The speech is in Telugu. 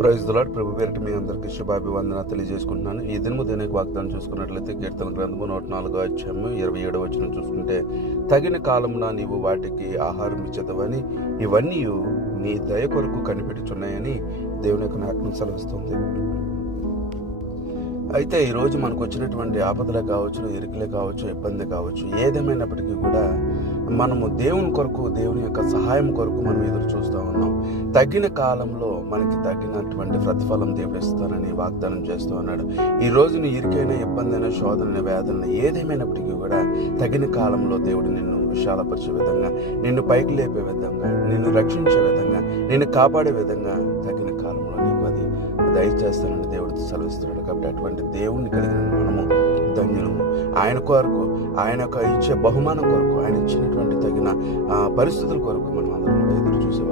Praise the lord. ప్రభు పేరిట మీ అందరికీ శుభాభివందన తెలియజేసుకుంటున్నాను. ఈ దినము దీనికి వాగ్దానం చూసుకున్నట్లయితే కీర్తన గ్రంథము 104వ అధ్యాయము 27వ వచనం చూసుకుంటే, తగిన కాలమున నీవు వాటికి ఆహారం ఇచ్చేదవని, ఇవన్నీ నీ దయ కొరకు కనిపెట్టుచున్నాయని దేవుని యొక్క ఆత్మ సెలవిస్తుంది. అయితే ఈరోజు మనకు వచ్చినటువంటి ఆపదలే కావచ్చు, ఇరుకులే కావచ్చు, ఇబ్బంది కావచ్చు, ఏదేమైనప్పటికీ కూడా మనము దేవుని కొరకు, దేవుని యొక్క సహాయం కొరకు మనం ఎదురు చూస్తూ ఉన్నాం. తగిన కాలంలో మనకి తగినటువంటి ప్రతిఫలం దేవుడు ఇస్తానని వాగ్దానం చేస్తూ ఉన్నాడు. ఈ రోజు నీ ఇరుకైన, ఇబ్బంది అయిన, శోధన, వేదన ఏదేమైనప్పటికీ కూడా తగిన కాలంలో దేవుడు నిన్ను విశాలపరిచే విధంగా, నిన్ను పైకి లేపే విధంగా, నిన్ను రక్షించే విధంగా, నిన్ను కాపాడే విధంగా తగిన కాలంలో నీకు అది దయచేస్తానని దేవుడు సెలవిస్తున్నాడు. కాబట్టి అటువంటి దేవుణ్ణి కలిగిన మనము ధన్యులము. ఆయన కొరకు, ఆయన యొక్క ఇచ్చే బహుమానం కొరకు, ఆయన ఇచ్చినటువంటి తగిన పరిస్థితుల కొరకు మనం అందరం ఎదురు చూసే